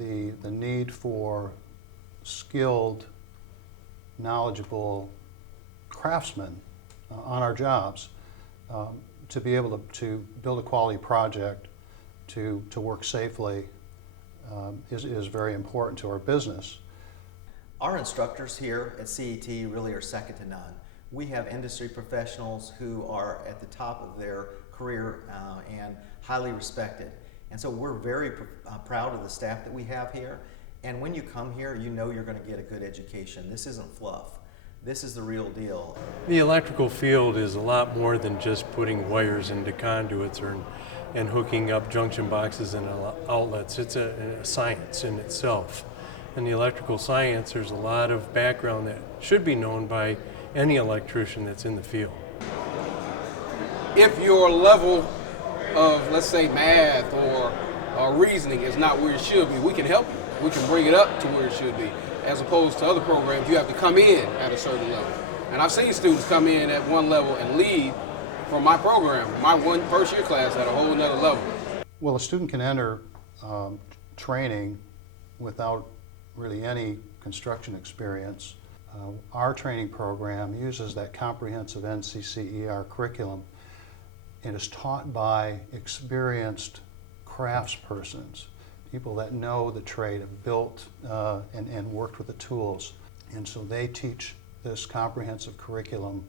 the need for skilled, knowledgeable craftsmen on our jobs to be able to build a quality project, to work safely, is very important to our business. Our instructors here at CET really are second to none. We have industry professionals who are at the top of their career and highly respected. And so we're very proud of the staff that we have here. And when you come here, you know you're going to get a good education. This isn't fluff. This is the real deal. The electrical field is a lot more than just putting wires into conduits and hooking up junction boxes and outlets. It's a science in itself. In the electrical science, there's a lot of background that should be known by any electrician that's in the field. If your level of, let's say, math or reasoning is not where it should be, we can help you. We can bring it up to where it should be. As opposed to other programs, you have to come in at a certain level. And I've seen students come in at one level and leave from my program, my first year class, at a whole nother level. Well, a student can enter training without really any construction experience. Our training program uses that comprehensive NCCER curriculum. It is taught by experienced craftspersons, people that know the trade, have built and worked with the tools. And so they teach this comprehensive curriculum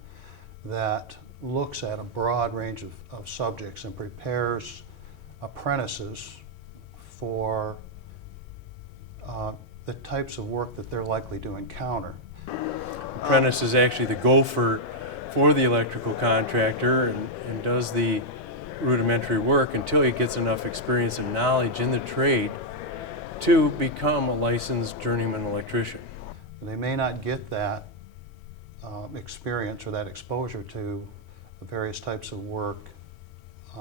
that looks at a broad range of subjects and prepares apprentices for the types of work that they're likely to encounter. Apprentice is actually the gopher for the electrical contractor and does the rudimentary work until he gets enough experience and knowledge in the trade to become a licensed journeyman electrician. They may not get that experience or that exposure to the various types of work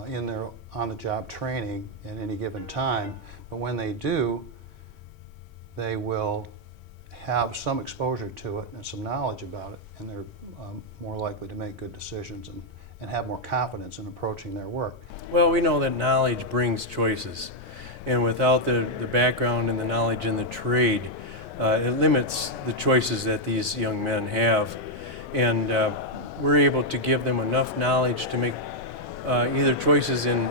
in their on-the-job training at any given time, but when they do, they will have some exposure to it and some knowledge about it, and they're more likely to make good decisions and have more confidence in approaching their work. Well, we know that knowledge brings choices, and without the background and the knowledge in the trade, it limits the choices that these young men have, and we're able to give them enough knowledge to make either choices in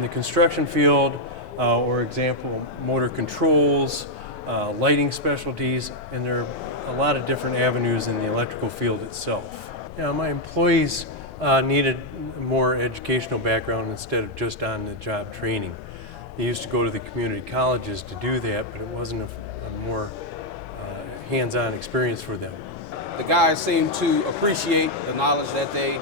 the construction field or example motor controls, lighting specialties, and there are a lot of different avenues in the electrical field itself. My employees needed more educational background instead of just on-the-job training. They used to go to the community colleges to do that, but it wasn't a more hands-on experience for them. The guys seem to appreciate the knowledge that they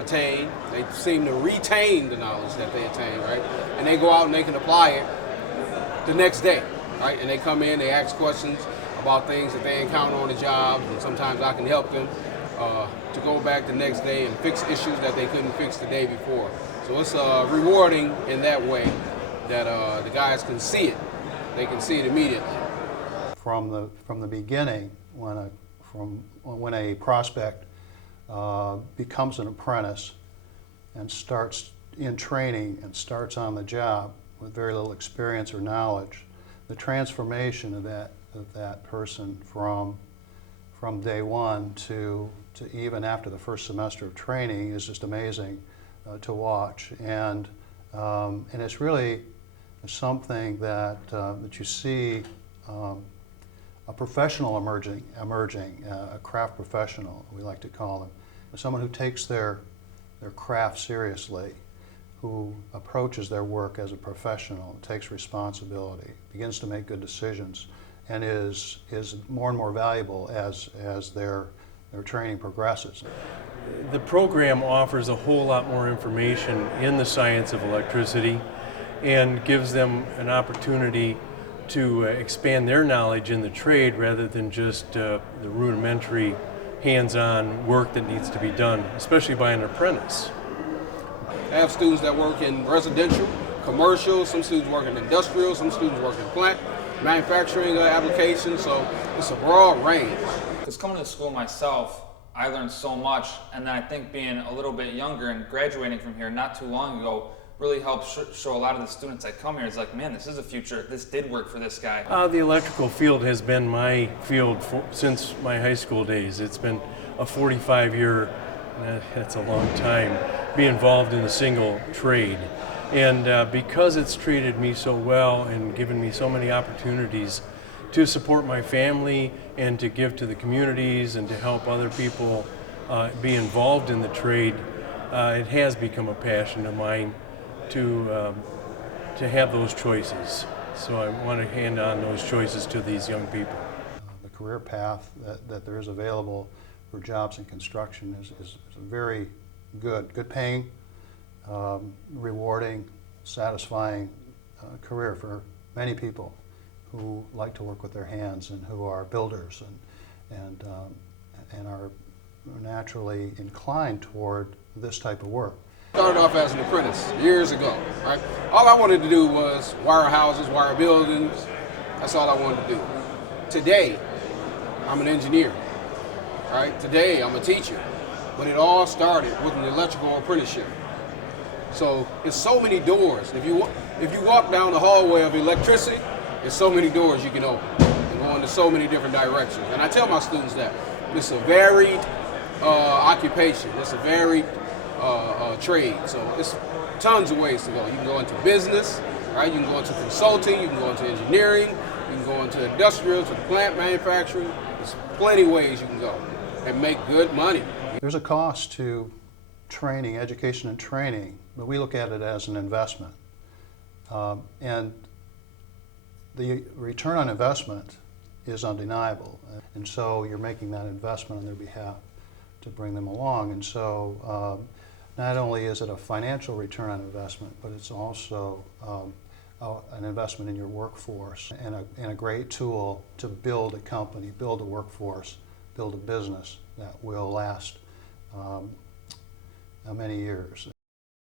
attain. They seem to retain the knowledge that they attain, right? And they go out and they can apply it the next day, right? And they come in, they ask questions about things that they encounter on the job, and sometimes I can help them to go back the next day and fix issues that they couldn't fix the day before. So it's rewarding in that way that the guys can see it. They can see it immediately. From the beginning, when a prospect becomes an apprentice and starts in training and starts on the job with very little experience or knowledge, the transformation of that person from day one to even after the first semester of training is just amazing to watch, and it's really something that you see a professional emerging, a craft professional, we like to call them, someone who takes their craft seriously, who approaches their work as a professional, takes responsibility, begins to make good decisions, and is more and more valuable as their training progresses. The program offers a whole lot more information in the science of electricity and gives them an opportunity to expand their knowledge in the trade rather than just the rudimentary hands-on work that needs to be done, especially by an apprentice. I have students that work in residential, commercial, some students work in industrial, some students work in plant, manufacturing applications, so it's a broad range. Because coming to school myself, I learned so much, and then I think being a little bit younger and graduating from here not too long ago, really helps show a lot of the students that come here. It's like, man, this is a future. This did work for this guy. The electrical field has been my field since my high school days. It's been a 45-year, that's a long time, be involved in a single trade. And because it's treated me so well and given me so many opportunities to support my family and to give to the communities and to help other people be involved in the trade, it has become a passion of mine to have those choices. So I want to hand on those choices to these young people. The career path that there is available for jobs in construction is a very good paying, rewarding, satisfying career for many people who like to work with their hands and who are builders and are naturally inclined toward this type of work. Started off as an apprentice years ago, right? All I wanted to do was wire houses, wire buildings. That's all I wanted to do. Today, I'm an engineer, right? Today, I'm a teacher. But it all started with an electrical apprenticeship. So it's so many doors. If you walk down the hallway of electricity, there's so many doors you can open and go into so many different directions. And I tell my students that it's a varied occupation. It's a varied trade. So it's tons of ways to go. You can go into business, right? You can go into consulting. You can go into engineering. You can go into industrial, to plant manufacturing. There's plenty of ways you can go and make good money. There's a cost to training, education and training, but we look at it as an investment. And the return on investment is undeniable. And so you're making that investment on their behalf to bring them along. And so not only is it a financial return on investment, but it's also an investment in your workforce and a great tool to build a company, build a workforce, build a business that will last many years.